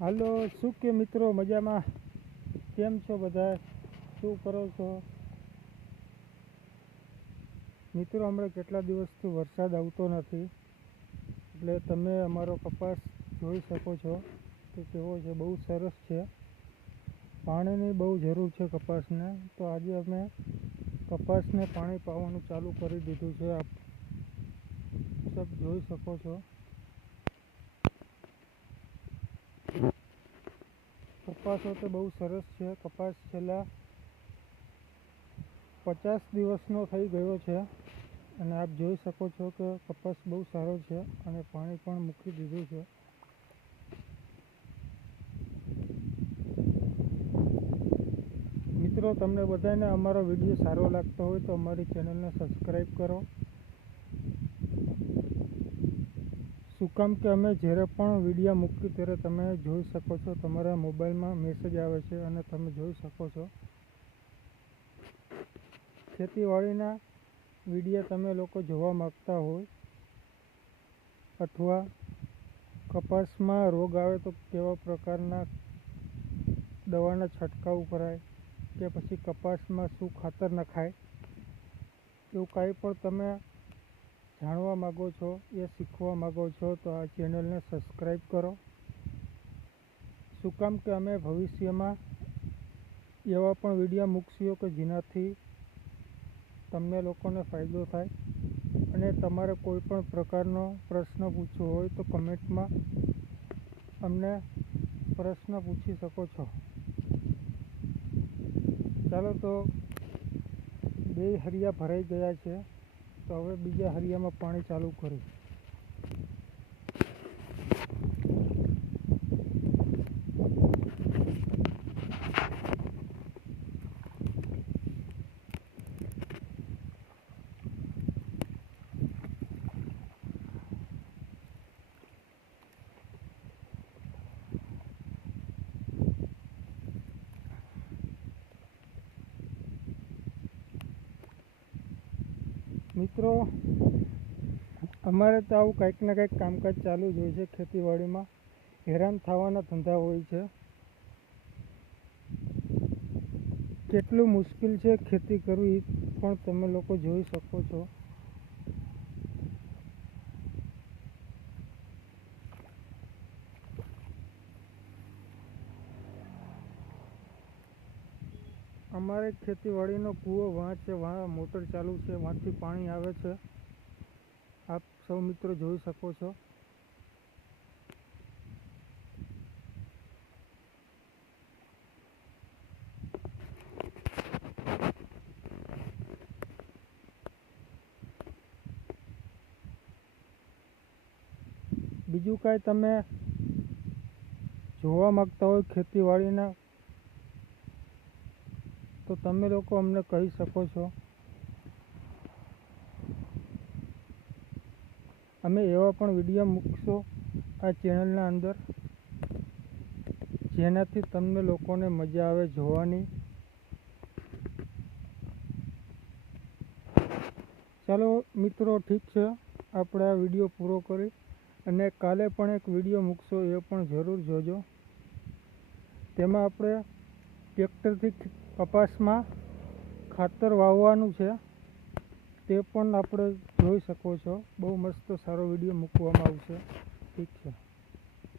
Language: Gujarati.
હાલો, શું કે મિત્રો, મજામાં? કેમ છો બધા? શું કરો છો મિત્રો? હમણાં કેટલા દિવસથી વરસાદ આવતો નથી, એટલે તમે અમારો કપાસ જોઈ શકો છો કે કેવો છે. બહુ સરસ છે. પાણીની બહુ જરૂર છે કપાસને, તો આજે અમે કપાસને પાણી પાવાનું ચાલુ કરી દીધું છે. આપ સબ જોઈ શકો છો. કપાસો તો બહુ સરસ છે. કપાસ છેલ્લા 50 દિવસનો થઈ ગયો છે અને આપ જોઈ શકો છો કે કપાસ બહુ સારો છે અને પાણી પણ મૂકી દીધું છે. મિત્રો, તમને બધાને અમારો વિડીયો સારો લાગતો હોય તો અમારી ચેનલને સબસ્ક્રાઈબ કરો. શું કામ કે અમે જ્યારે પણ વિડીયો મૂકીએ ત્યારે તમે જોઈ શકો છો. તમારા મોબાઈલમાં મેસેજ આવે છે અને તમે જોઈ શકો છો. ખેતીવાડીના વિડીયો તમે લોકો જોવા માગતા હોય, અથવા કપાસમાં રોગ આવે તો કેવા પ્રકારના દવાના છંટકાવ કરાય, કે પછી કપાસમાં શું ખાતર નખાય, એવું કાંઈ પણ તમે જાણવા માગો છો, એ શીખવા માગો છો તો આ ચેનલને સબસ્ક્રાઈબ કરો. શું કામ કે અમે ભવિષ્યમાં એવા પણ વિડીયો મૂકશું કે જેનાથી તમને લોકોને ફાયદો થાય. અને તમારે કોઈ પણ પ્રકારનો પ્રશ્ન પૂછવો હોય તો કમેન્ટમાં અમને પ્રશ્ન પૂછી શકો છો. ચાલો, તો 2 હરિયા ભરાઈ ગયા છે, તો હવે બીજા હરિયામાં પાણી ચાલુ કર્યું. મિત્રો, અમારે તો આવું કંઈક ને કંઈક કામકાજ ચાલુ જ હોય છે. ખેતીવાડીમાં હેરાન થવાના ધંધા હોય છે. કેટલું મુશ્કેલ છે ખેતી કરવી પણ તમે લોકો જોઈ શકો છો. અમારે ખેતીવાડીનો કૂવો વાં છે, વાં મોટર ચાલુ છે, વાંથી પાણી આવે છે. આપ સૌ મિત્રો જોઈ શકો છો. બીજું કાંઈ તમે જોવા માગતા હોય ખેતીવાડીના, તો તમે લોકો અમને કહી શકો છો. અમે એવા પણ વિડીયો મૂકશું આ ચેનલના અંદર જેનાથી તમને લોકોને મજા આવે જોવાની. ચાલો મિત્રો, ઠીક છે, આપણે આ વિડીયો પૂરો કરી અને કાલે પણ એક વિડીયો મૂકશો, એ પણ જરૂર જોજો. તેમાં આપણે ટ્રેક્ટરથી કપાસમાં ખાતર વાવવાનું છે, તે પણ આપણે જોઈ શકો છો. બહુ મસ્ત સારો વિડીયો મૂકવામાં આવશે. ઠીક છે.